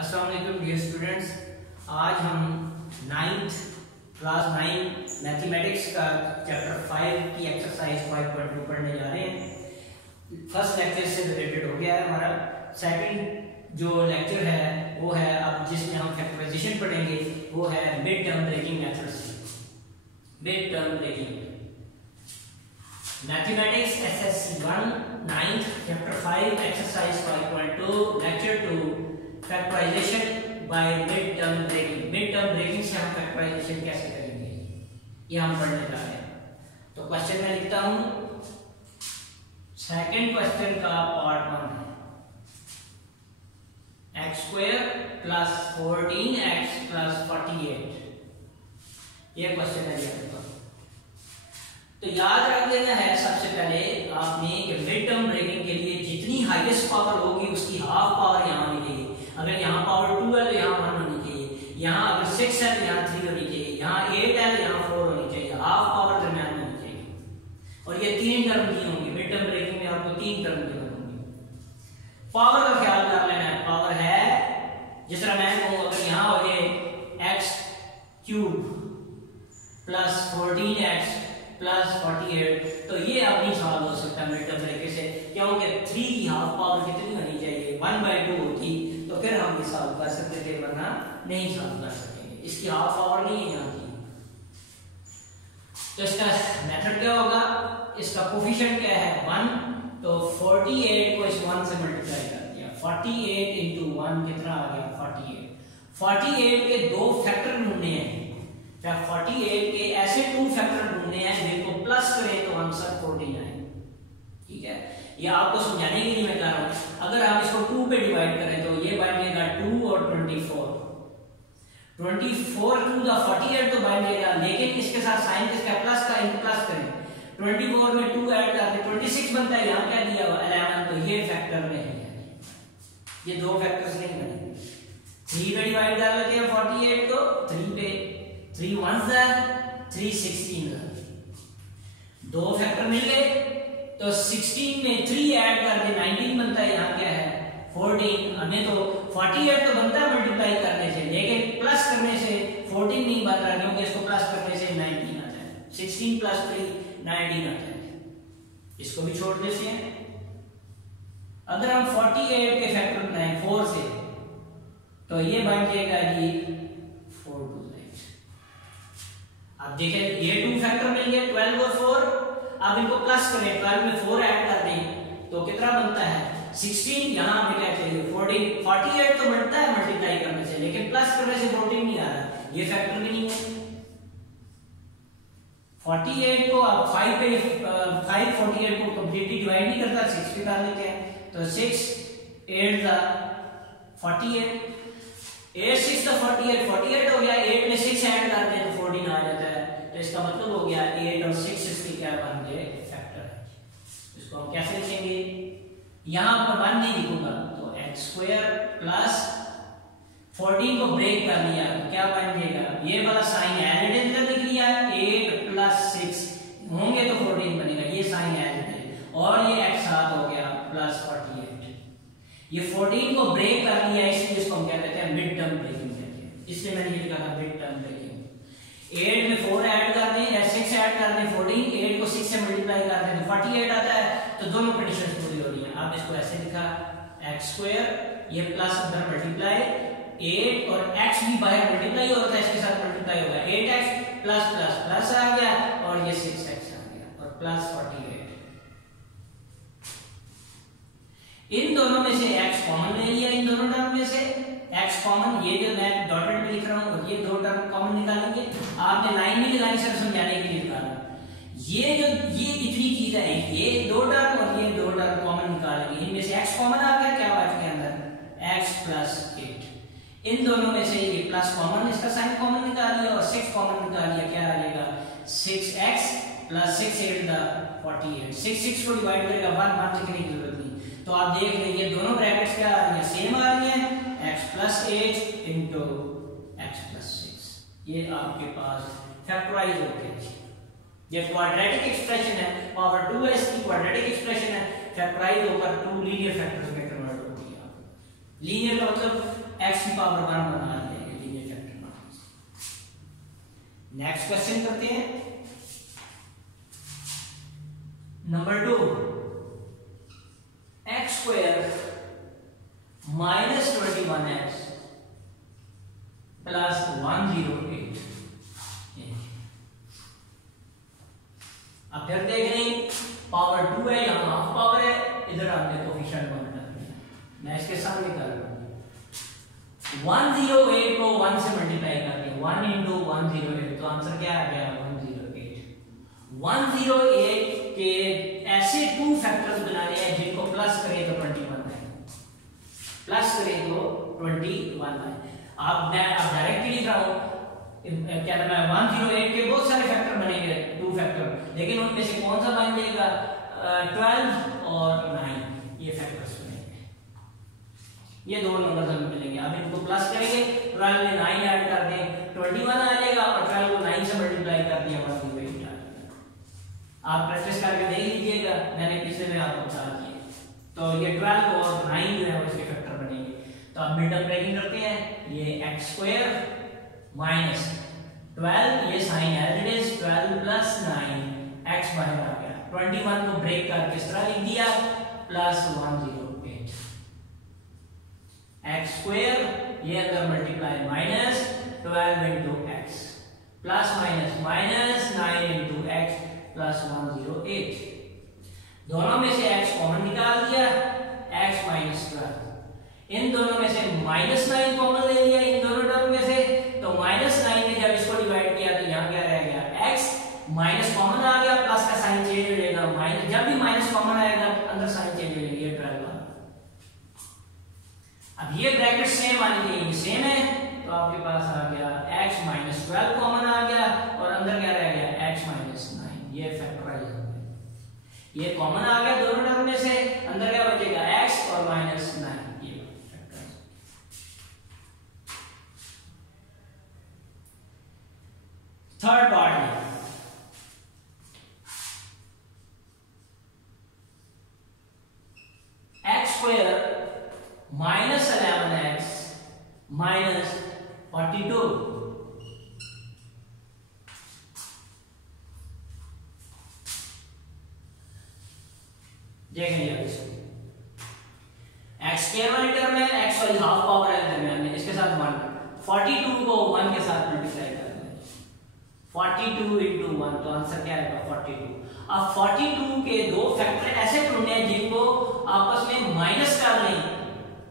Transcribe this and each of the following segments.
अस्सलाम वालेकुम dear students. आज हम क्लास 9 मैथमेटिक्स का चैप्टर 5 की एक्सरसाइज 5.2 पढ़ने जा रहे हैं। फर्स्ट लेक्चर से रिलेटेड हो गया है हमारा। सेकंड जो लेक्चर है वो है अब जिसमें हम फैक्टराइजेशन पढ़ेंगे, वो है मिड टर्म ब्रेकिंग मेथड से। Mid term breaking mathematics SSC 1 9 chapter 5 exercise 5.2 lecture 2 factorization by mid term breaking. Mid term breaking से हम फैक्टराइजेशन कैसे करेंगे ये हम पढ़ने जा रहे हैं। तो क्वेश्चन में लिखता हूं, सेकंड क्वेश्चन का पार्ट 1 है x² + 14x + 48। ये क्वेश्चन है। तो याद रख लेना है सबसे पहले आपने कि मिड टर्म ब्रेकिंग के लिए जितनी हाईएस्ट पावर होगी उसकी हाफ पावर यहाँ होनी चाहिए। अगर यहाँ पावर 2 है तो यहाँ 1 होनी चाहिए, यहाँ अगर 6 है तो यहाँ 3 होनी चाहिए, यहाँ 8 है तो यहाँ 4 होनी चाहिए, हाफ पावर दरम्यान होनी चाहिए। और ये 3 टर्म की होंगी। मिड टर्म ब्रेकिंग में आपको 3 टर्म की होंगी। पावर का ख्याल कर लेना है। पावर है जिस तरह मैं कहूँ, अगर यहाँ हो जाए x³ + 14x + 48 तो ये अपनी सॉल्व हो सकता है मिड टर्म ब्रेकिंग से, क्योंकि 3 की हाफ पावर कितनी होनी चाहिए 1/2 होती तो फिर हम ये सॉल्व कर सकते थे, वरना नहीं सॉल्व कर सकेंगे। इसकी हाफ पावर नहीं है यहाँ की। तो इसका मेथड क्या होगा, इसका कोफिशिएंट क्या है 1, तो 48 को इस 1 से मल्टीप्लाई कर दिया। 48 × 1 कितना आ गया 48। 48 के 2 फैक्टर ढूंढने हैं। 48 के ऐसे 2 फैक्टर ढूंढने हैं जिनको प्लस करें तो आंसर 14 आए। ठीक है, ये आपको समझाने के लिए मैं कह रहा हूं। अगर आप इसको 2 पे डिवाइड करें तो ये बनेगा 2 और 24। 24 टू द 48 तो बनेगा, लेकिन इसके साथ साइन किसका प्लस का, इन प्लस करें 24 में 2 ऐड करके 26 बनता है। यहाँ क्या दिया हुआ 11, तो ये फैक्टर नहीं है, ये 2 फैक्टर्स नहीं बनेंगे। 3 पे डिवाइड कर लेते हैं 48 को, 3 पे 3 1s है 3 16 है, 2 फैक्टर मिल गए। तो 16 में 3 ऐड कर दे 19 बनता है। यहाँ क्या है 14। हमें तो 48 तो बनता है मल्टीप्लाई करने से, लेकिन प्लस करने से 14 नहीं बन रहा, क्योंकि इसको प्लस करने से 19 आता है। 16 + 3 19 आता है। इसको भी छोड़ देते हैं। अगर हम 48 के फैक्टर बनाएं 4 से तो ये बन जाएगा जी 4 2 9। अब देखें ये 2 फैक्टर मिल गए 12 और 4। अब इनको प्लस करें, 12 में 4 ऐड कर दें तो कितना बनता है 16। यहां हमें क्या चाहिए 14। 48 तो बनता है मल्टीप्लाई करने से, लेकिन प्लस करने से 14 नहीं आ रहा, ये फैक्टर भी नहीं है। 48 को अब 5 पे 5 48 को कंप्लीटली डिवाइड नहीं करता, 6 पे कर देते हैं। तो 6 8 द 48, 8 6 द 48 48 हो गया। 8 में 6 ऐड कर दें तो 14 आ जाता है। तो इसका मतलब हो गया 8 और 6 इसके क्या बन गए फैक्टर है। इसको हम कैसे लिखेंगे, यहां पर 1 नहीं लिखूंगा, तो x² + 14 को ब्रेक कर लिया तो क्या बन जाएगा, ये वाला साइन एज इट इज लिख लिया। 8 + 6 होंगे तो 14 बनेगा, ये साइन एज इट इज। और ये x साथ हो गया + 48। ये 14 को ब्रेक कर लिया, इसलिए इसको हम क्या कहते हैं मिड टर्म ब्रेकिंग कहते हैं। इसलिए मैंने ये लिखा था मिड टर्म ब्रेकिंग। 8 में 4 ऐड कर दें या 6 ऐड कर दें 14, 8 को 6 से मल्टीप्लाई कर दें तो 48 आता है। तो दोनों कंडीशंस पूरी हो रही हैं। आप इसको ऐसे लिखा x² ये प्लस अंदर मल्टीप्लाई 8 और x भी बाहर मल्टीप्लाई होता है, इसके साथ मल्टीप्लाई होगा 8x प्लस आ गया और ये 6x आ गया और प्लस 48। इन दोनों में से x कॉमन ले लिया, इन दोनों टर्म में से x कॉमन, ये जो मैं डॉटेड में लिख रहा हूं और ये 2 टर्म कॉमन निकालेंगे। आपने लाइन नहीं लगानी, सर समझाने के लिए निकाला। ये इतनी चीज है, ये 2 टर्म और ये 2 टर्म कॉमन निकालेंगे। इनमें से x कॉमन आ गया, क्या बच गया अंदर x + 8। इन दोनों में से ये प्लस कॉमन, इसका साइन कॉमन निकाल लिया और 6 कॉमन निकाल लिया, क्या आ जाएगा 6x + 6 8 द 48। 6 को डिवाइड करेगा 1 लिखने की जरूरत नहीं। तो आप देख रहे ये दोनों ब्रैकेट्स क्या आ रही हैं, सेम आ रही हैं, x + 8 × x + 6। ये आपके पास फैक्टराइज हो गया। ये क्वाड्रेटिक एक्सप्रेशन है, पावर 2 है, इसकी क्वाड्रेटिक एक्सप्रेशन है, फैक्टराइज होकर 2 लीनियर फैक्टर्स में कन्वर्ट हो गया। लीनियर का मतलब x की पावर 1 बना देंगे लीनियर फैक्टर बनाने से। नेक्स्ट क्वेश्चन करते हैं number 2, x square minus 21x plus 108। अब फिर देख रहे पावर 2 है, यहां हाफ पावर है, इधर हमने कोफिशिएंट 1 डाल दिया। मैं इसके सामने कर रहा हूं 108 को 1 से मल्टीप्लाई कर दिया, 1 into 108, तो आंसर क्या आ गया 108। 108 के ऐसे 2 फैक्टर्स बनाने हैं जिनको प्लस करें तो 21 आए, प्लस करें तो 21 आए। अब मैं डायरेक्टली लिख रहा हूं, क्या नाम है 108 के बहुत सारे फैक्टर बनेंगे, 2 फैक्टर, लेकिन उनमें से कौन सा बन जाएगा 12 और 9, ये फैक्टर्स बनेंगे। ये दो नंबर हमें मिलेंगे। अब इनको प्लस करेंगे, 12 में 9 ऐड कर दें, 21 आ जाएगा, और 12 को 9 से मल्टीप्लाई कर दिया 108 आ जाएगा। आप प्रैक्टिस करके देख लीजिएगा, मैंने पिछले में आपको बता दिया। तो ये 12 और 9 जो है उसके फैक्टर बनेंगे। तो अब मिडल ब्रेकिंग करते हैं, ये x स्क्वायर माइनस 12, ये sign as it is 12 plus 9, x बाहर आ गया, 21 को ब्रेक करके इस तरह लिख दिया प्लस 108 x स्क्वायर, ये अंदर multiply minus 12 into x plus minus minus 9 into x plus 108। दोनों में से x कॉमन निकाल दिया, x माइनस 12, इन दोनों में से माइनस 9 कॉमन ले लिया इन दोनों टर्म में से, तो माइनस 9 में जब इसको डिवाइड किया तो यहाँ क्या रह गया x, माइनस कॉमन आ गया, प्लस का साइन चेंज हो जाएगा, माइनस जब भी माइनस कॉमन आएगा अंदर साइन चेंज हो जाएगा, ये 12। अब ये ब्रैकेट सेम आनी चाहिए, सेम है, तो आपके पास आ गया x माइनस 12 कॉमन आ गया, और अंदर क्या रह गया x माइनस 9, ये फैक्टराइज हो गया, ये कॉमन आ गया दोनों टर्म में से, अंदर क्या बचेगा x और माइनस 9, ये फैक्टराइज। थर्ड पार्ट में x square minus 11x minus 42, देखेंगे इसको x स्क्वायर वाली टर्म है, x वाली हाफ पावर है दरमियान में, इसके साथ 1, 42 को 1 के साथ मल्टीप्लाई कर दें, 42 into 1, तो आंसर क्या आएगा 42। अब 42 के दो फैक्टर ऐसे ढूंढने हैं जिनको आपस में माइनस कर लें,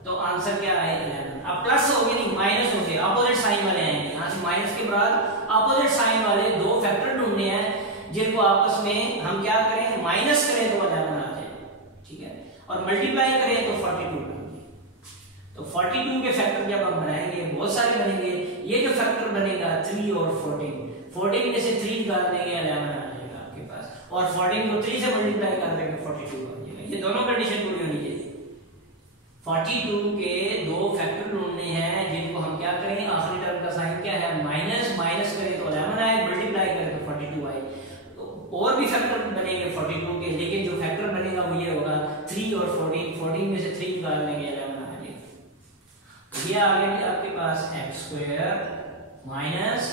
तो आंसर क्या है 11। अब प्लस हो गए नहीं, माइनस हो गए, अपोजिट साइन वाले आएंगे, यहां से माइनस के बाद अपोजिट साइन वाले दो फैक्टर ढूंढने हैं जिनको आपस में हम क्या करें, माइनस करें तो 11 आ जाए, ठीक है, और मल्टीप्लाई करें तो 42 बनेंगे। तो 42 के फैक्टर जब हम बनाएंगे बहुत सारे बनेंगे, ये जो फैक्टर बनेगा 3 और 14, 14 में से 3 निकाल देंगे 11 आ जाएगा आपके पास, और 14 को 3 से मल्टीप्लाई कर देंगे 42 आ जाएगा। ये दोनों कंडीशन पूरी होनी चाहिए। 42 के दो फैक्टर ढूंढने हैं जिनको हम क्या करेंगे, आखिरी टर्म का साइन क्या है माइनस, माइनस करें तो 11 आए, मल्टीप्लाई करें तो 42 आए। तो और भी फैक्टर बनेंगे 42 के, लेकिन जो फैक्टर बनेगा वो ये होगा 3 और 14, 14 में से 3 निकाल लेंगे 11 आ जाएगा। तो ये आ गया कि आपके पास x स्क्वायर माइनस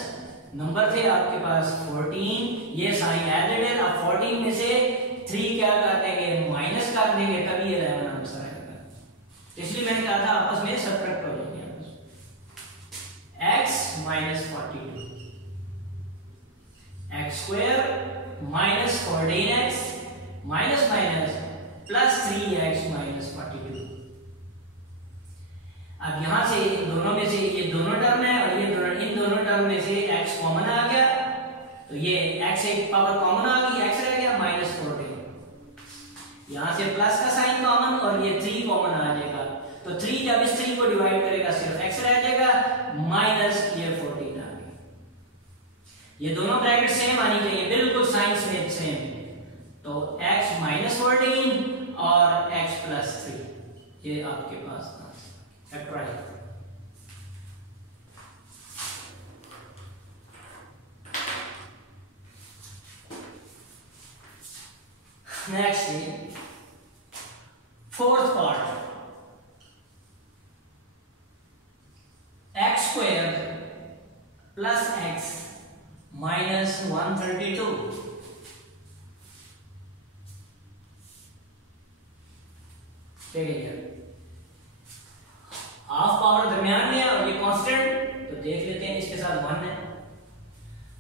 नंबर थे आपके पास 14, ये साइन एज इट इज, अब 14 में से 3 क्या कर देंगे माइनस कर देंगे, तभी ये 11 आंसर आएगा। इसलिए मैंने कहा था आपस में सब्ट्रैक्ट हो जाएंगे, x minus 42, x square minus 14x minus minus plus 3x minus 42। अब यहां से दोनों में से ये दोनों टर्म है और ये दोनों, इन दोनों टर्म में से x कॉमन आ गया, तो ये x एक पावर कॉमन आ गई, x रह गया माइनस 14, यहां से प्लस का साइन कॉमन, और ये 3 कॉमन आ जाएगा, तो 3 जब इस 3 को डिवाइड करेगा सिर्फ x रह जाएगा, माइनस ये 14 आ गई। ये दोनों ब्रैकेट सेम आनी चाहिए, बिल्कुल साइन में सेम, तो x माइनस 14 और x प्लस 3, ये आपके पास factorise. Next fourth part, square plus X minus 132। Half power दरमियान में है और ये कांस्टेंट, तो देख लेते हैं इसके साथ 1 है,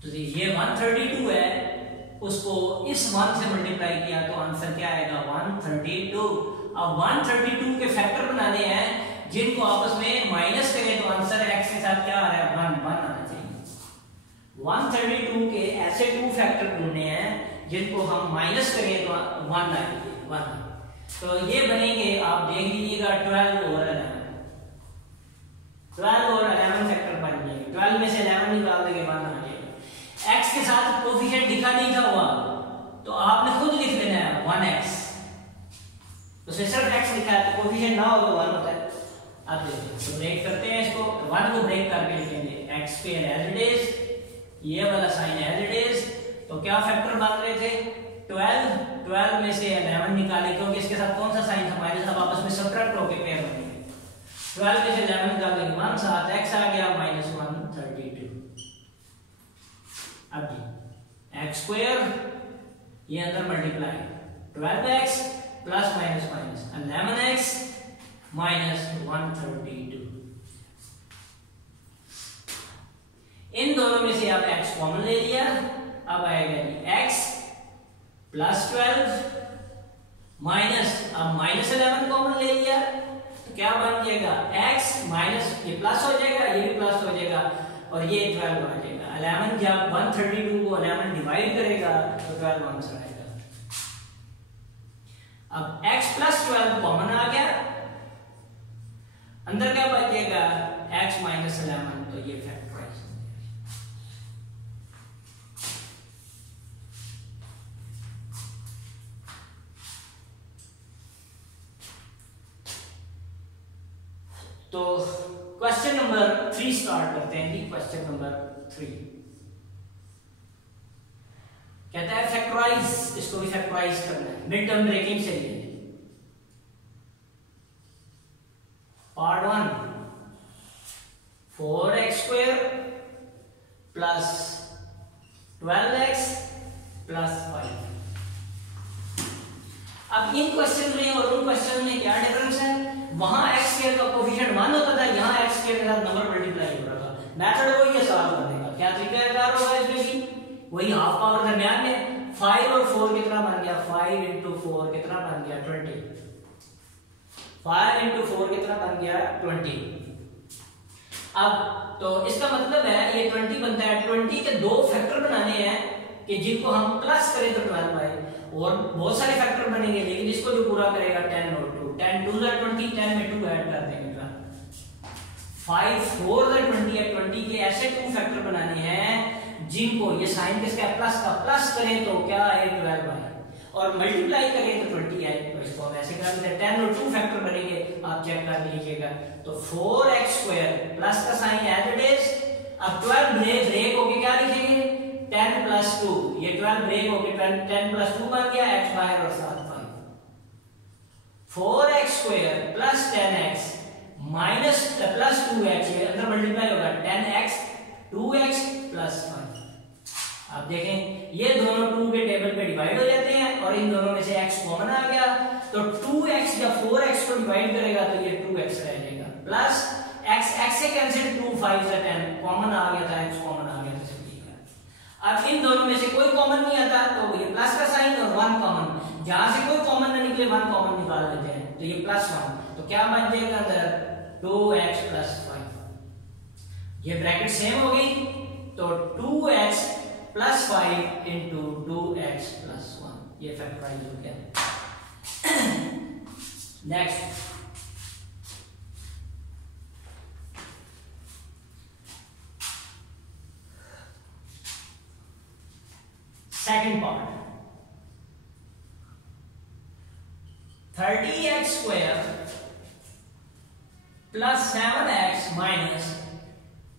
तो ये 132 है, उसको इस 1 से मल्टीप्लाई किया तो आंसर क्या आएगा 132। अब 132 के फैक्टर बनाने हैं जिनको आपस में माइनस करें तो आंसर x के साथ क्या आ रहा है 1 1 आना चाहिए। 132 के ऐसे 2 फैक्टर ढूंढने हैं जिनको हम माइनस करें तो 1 आएंगे 1। तो ये बनेंगे, आप देख लीजिएगा 12 और 11, 12 और 11 फैक्टर बन जाएंगे। 12 में से 11 निकाल देंगे 1 आ जाएगा। x के साथ कोफिशिएंट दिखा नहीं था हुआ तो आपने खुद लिख लेना है 1x, तो सिर्फ x लिखा है तो कोफिशिएंट ना हो तो 1 होता है। अब देखिए तो ब्रेक करते हैं इसको, 1 को ब्रेक करके लिखेंगे x square as it is, ये वाला साइन एज इट इज। तो क्या फैक्टर बन रहे थे 12, 12 में से 11 निकाले क्योंकि इसके साथ कौन सा साइन था माइनस, अब आपस में सब्ट्रैक्ट होके पेयर बनेंगे। 12 में से 11 निकालेंगे 1, साथ x आ गया माइनस 132। अब जी x स्क्वायर ये अंदर multiply 12x plus minus minus 11x minus 132। इन दोनों में से आप x कॉमन ले लिया, अब आएगा जी x प्लस 12 माइनस, अब माइनस 11 कॉमन ले लिया तो क्या बन जाएगा x माइनस, ये प्लस हो जाएगा ये भी प्लस हो जाएगा और ये 12 आ जाएगा। 11 जब 132 को 11 डिवाइड करेगा तो 12 आंसर आएगा। अब x प्लस 12 कॉमन आ गया, अंदर क्या बचेगा x माइनस 11, तो ये फैक्टराइज। तो क्वेश्चन नंबर 3 स्टार्ट करते हैं जी। क्वेश्चन नंबर 3 कहता है फैक्टराइज, इसको भी फैक्टराइज करना है, मिड टर्म ब्रेकिंग से लिए। Part 1 4x square plus 12x plus 5। अब इन क्वेश्चन में और उन क्वेश्चन में क्या डिफरेंस है, वहां x स्क्वायर का कोफिशिएंट 1 होता था, यहां x स्क्वायर के साथ नंबर मल्टीप्लाई हो रहा था। मेथड वही है सॉल्व करने का, क्या तरीका होगा इसमें भी वही, हाफ पावर दरमियान में 5 और 4 कितना बन गया 5 into 4 कितना बन गया 20, 5 into 4 कितना बन गया 20। अब तो इसका मतलब है ये 20 बनता है, 20 के 2 फैक्टर बनाने हैं कि जिनको हम प्लस करें तो 12 आए, और बहुत सारे फैक्टर बनेंगे लेकिन इसको जो पूरा करेगा 10 और 2, 10 2 is 20, 10 में 2 ऐड कर देंगे, 5 4 is 20 है। 20 के ऐसे 2 फैक्टर बनाने हैं जिनको ये साइन किसका प्लस का प्लस करें तो क्या आए 12 आए, और मल्टीप्लाई करें तो 20 आए। तो इसको हम ऐसे कर लेते हैं, 10 और 2 फैक्टर बनेंगे, आप चेक कर लीजिएगा। तो 4x स्क्वायर प्लस का साइन एज इट इज, अब 12 ब्रेक होके क्या लिखेंगे 10 प्लस 2, ये 12 ब्रेक होके 10 प्लस 2 बन गया, x बाहर और साथ 5। 4x square plus 10x minus plus 2x, ये अंदर मल्टीप्लाई होगा 10x 2x प्लस 5। अब देखें ये दोनों 2 के टेबल पे डिवाइड हो जाते हैं और इन दोनों में से x कॉमन आ गया, तो 2x जब 4x को डिवाइड करेगा तो ये 2x रह जाएगा, प्लस x से कैंसिल 2 5 से 10 कॉमन आ गया था, x कॉमन आ गया था। अब इन दोनों में से कोई कॉमन नहीं आता तो ये प्लस का साइन और 1 कॉमन, जहां से कोई कॉमन ना निकले 1 कॉमन निकाल देते हैं, तो ये प्लस 1, तो क्या बन जाएगा अंदर 2x प्लस 5। ये ब्रैकेट सेम हो गई, तो 2x plus 5 into 2x plus 1, ये फैक्टराइज हो गया। Next second part, 30x square plus 7x minus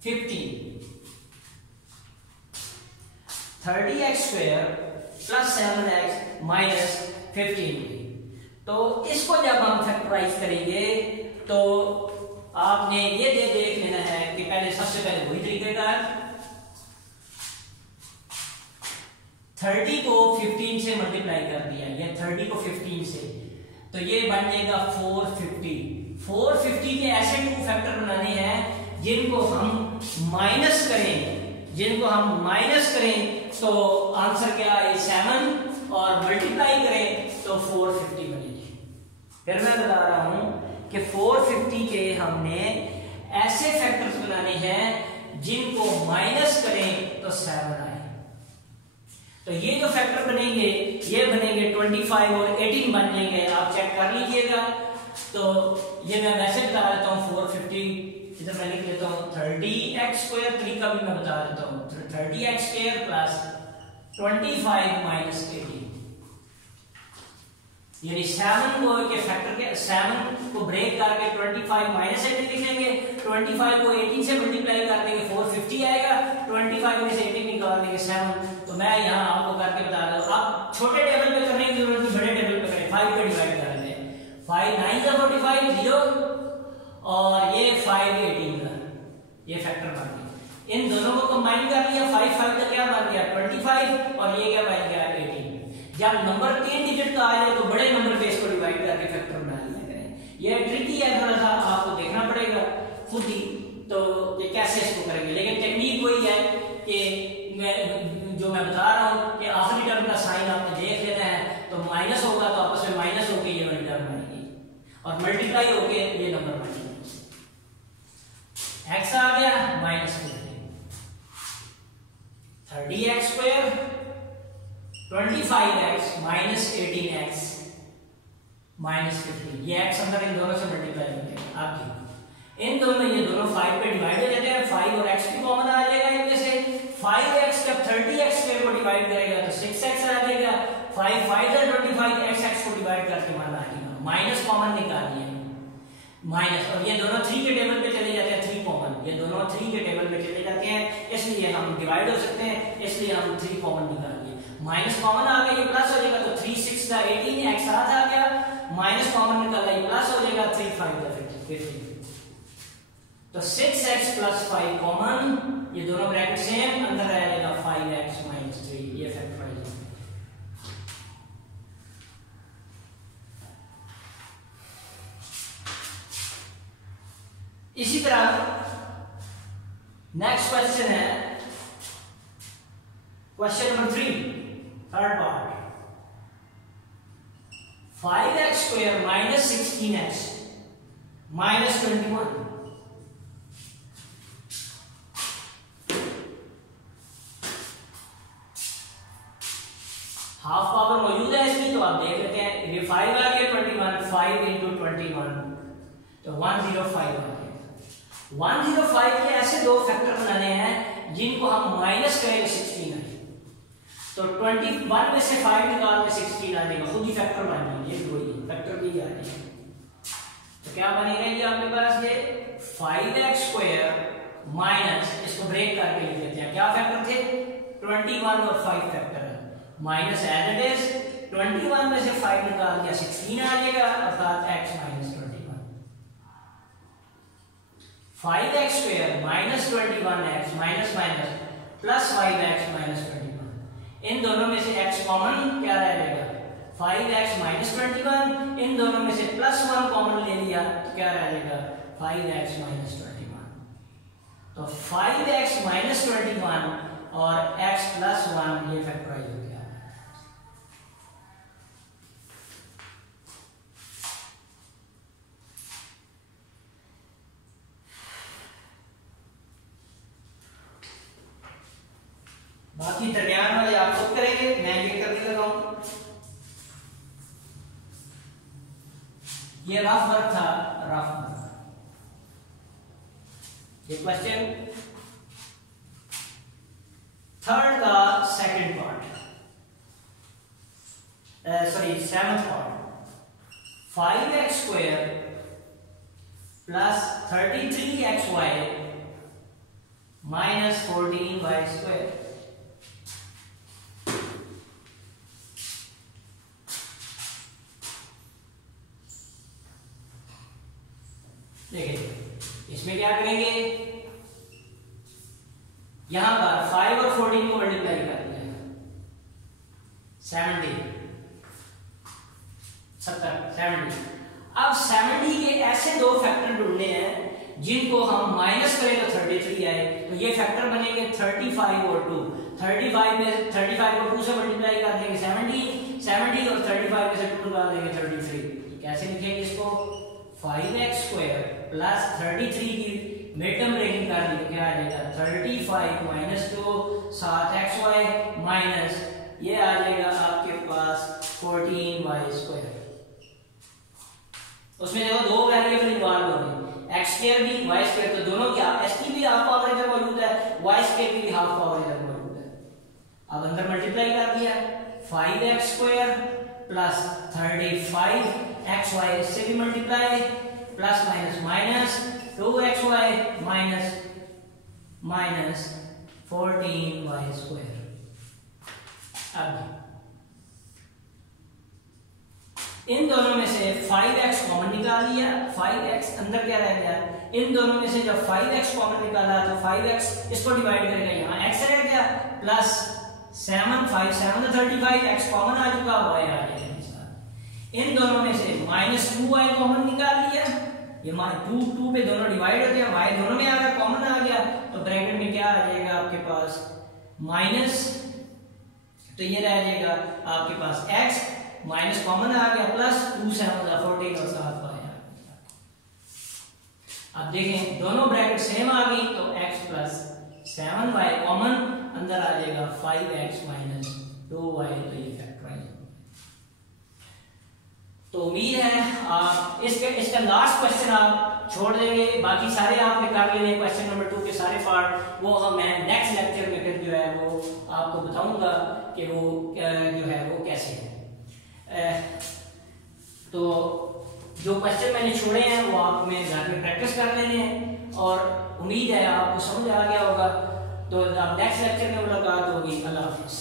15। 30x square plus 7x minus 15। तो इसको जब हम फैक्टराइज करेंगे तो आपने ये देख लेना है कि पहले सबसे पहले वही तरीकेकार 30 को 15 से मल्टीप्लाई कर दिया, ये 30 को 15 से, तो ये बन जाएगा 450। 450 के ऐसे टू फैक्टर बनाने हैं जिनको हम माइनस करें तो आंसर क्या है 7 और मल्टीप्लाई करें तो 450 बनेगी। फिर मैं बता रहा हूं कि 450 के हमने ऐसे फैक्टर्स बनाने हैं जिनको माइनस करें तो 7 आए। तो ये जो फैक्टर बनेंगे ये बनेंगे 25 और 18 बन जाएंगे, आप चेक कर लीजिएगा। तो ये मैं वैसे बता देता हूँ 450 इधर मैं लिख लेता हूँ 30x² तरीका भी मैं बता देता हूँ 30x² प्लस 25 माइनस 18, यानी 7 को के फैक्टर के 7 को ब्रेक करके 25 माइनस 18 लिखेंगे, 25 को 18 से मल्टीप्लाई कर देंगे 450 आएगा, 25 में से 18 निकाल देंगे 7। तो मैं यहाँ आपको करके बता दूं, आप छोटे टेबल पे करने की जरूरत नहीं, बड़े टेबल पे करें। 5 पे डिवाइड कर दें, 5 9 का 45 0 और ये 5 18 का ये फैक्टर बन गया। इन दोनों को कंबाइन कर लिया, 5 5 का क्या बन गया 25 और ये क्या बन गया 18। जब नंबर 3 डिजिट का आ जाए तो बड़े नंबर पे इसको डिवाइड करके फैक्टर बना लिया करें। ये ट्रिकी है, थोड़ा सा आपको देखना पड़ेगा खुद ही, तो ये कैसे इसको करेंगे। लेकिन टेक्निक वही है कि मैं बता रहा हूं कि आखिरी टर्म का साइन आपने देख लेना है, तो माइनस होगा तो आपस में माइनस होके ये वाली टर्म आएगी और मल्टीप्लाई होके ये नंबर बनेगा। x आ गया minus 30x² 25x minus 18x minus 15, ये x अंदर इन दोनों से मल्टीप्लाई होंगे आपकी। इन दोनों ये दोनों 5 पे डिवाइड हो जाते हैं, 5 और x भी कॉमन आ जाएगा इनमें से। 5x जब 30x² को डिवाइड करेगा तो 6x आ जाएगा, 5 5 से 25 x को डिवाइड करके मान आ जाएगा, माइनस कॉमन निकालिए माइनस, और ये दोनों 3 के टेबल पे चले जाते हैं, 3 कॉमन, ये दोनों 3 के टेबल पे चले जाते हैं, इसलिए हम डिवाइड हो सकते हैं, इसलिए हम 3 कॉमन निकालिए। माइनस कॉमन आ गया, ये प्लस हो जाएगा तो 3 6 का 18 x साथ आ गया, माइनस कॉमन निकाला ये प्लस हो जाएगा 3 5 का 15। तो 6x प्लस 5 कॉमन, ये दोनों ब्रैकेट सेम, अंदर आ जाएगा 5x माइनस 3, ये फैक्टराइज। इसी तरह नेक्स्ट क्वेश्चन है question number 3, third part. 5x² minus 16x minus 21, half power मौजूद है इसकी, तो आप देख लेते हैं। ये 5 आ गया 21, 5 into 21 तो 105 आ गया। 105 के ऐसे दो फैक्टर बनाने हैं जिनको हम माइनस करेंगे 16 है, तो 21 में से 5 निकाल के 16 आ जाएगा, खुद ही फैक्टर बन जाएंगे, ये वही फैक्टर भी आ जाएगा। तो क्या बनेगा ये आपके पास ये 5x² माइनस, इसको ब्रेक करके लिख लेते हैं, क्या फैक्टर थे 21 और 5 फैक्टर है, माइनस एज इट इज 21 में से 5 निकाल दिया 16 आ जाएगा, अर्थात x minus 21। 5x² minus 21x minus minus plus 5x minus 21, इन दोनों में से x कॉमन क्या रह जाएगा 5x माइनस 21, इन दोनों में से प्लस 1 कॉमन ले लिया तो क्या रह जाएगा 5x माइनस 21। तो 5x माइनस 21 और x प्लस 1 ये फैक्टराइज हो गया। बाकी दरमियान वाले आप खुद करेंगे, मैं ये करने लगा हूं। ये रफ वर्क था, रफ वर्क। ये क्वेश्चन थर्ड का second part, sorry 7th part. 5x² plus 33xy minus 14y²। देखिए इसमें क्या करेंगे, यहां पर 5 और 14 को मल्टीप्लाई कर दिया 70। अब 70 के ऐसे दो फैक्टर ढूंढने हैं जिनको हम माइनस करें तो 33 आए, तो ये फैक्टर बनेंगे 35 और 2। 35 को 2 से मल्टीप्लाई कर देंगे 70 और 35 में से 2 निकाल देंगे 33। तो कैसे लिखेंगे इसको, 5x² प्लस 33 की मिड टर्म ब्रेकिंग कर ली, क्या आ जाएगा 35 - 2 7xy माइनस ये आ जाएगा आपके पास 14y²। उसमें देखो दो वेरिएबल इन्वॉल्व हो गए, x² भी y², तो दोनों क्या st भी हाफ पावर इधर मौजूद है, y² की भी हाफ पावर इधर मौजूद है। अब अंदर मल्टीप्लाई कर दिया 5x² प्लस 35xy, इससे भी multiply plus minus minus 2xy minus 14y²। अब इन दोनों में से 5x कॉमन निकाल लिया, 5x अंदर क्या रह गया, इन दोनों में से जब 5x कॉमन निकाला तो 5x इसको डिवाइड करेगा, यहाँ x रह गया प्लस 7 5 7 35 x कॉमन आ चुका, y आ गया। इन दोनों में से -2y कॉमन निकाल लिया, ये 2 पे दोनों डिवाइड होते हैं, y दोनों में आ गया कॉमन आ गया, तो ब्रैकेट में क्या आ जाएगा आपके पास माइनस, तो ये रह जाएगा आपके पास x माइनस कॉमन आ गया प्लस 2 7 14 और 7 आया। अब देखें दोनों ब्रैकेट सेम आ गई, तो x प्लस 7y कॉमन अंदर आ जाएगा 5x माइनस 2y, तो ये फैक्टराइज। तो उम्मीद है आप इसका लास्ट क्वेश्चन आप छोड़ देंगे, बाकी सारे आपने कर लेने क्वेश्चन नंबर 2 के सारे पार्ट, वो मैं नेक्स्ट लेक्चर में फिर जो है वो आपको बताऊंगा कि वो जो है वो कैसे है। तो जो क्वेश्चन मैंने छोड़े हैं वो आप में घर में प्रैक्टिस कर लेने हैं, और उम्मीद है आपको समझ आ गया होगा। तो अब नेक्स्ट लेक्चर में मुलाकात होगी। अल्लाह हाफिज़।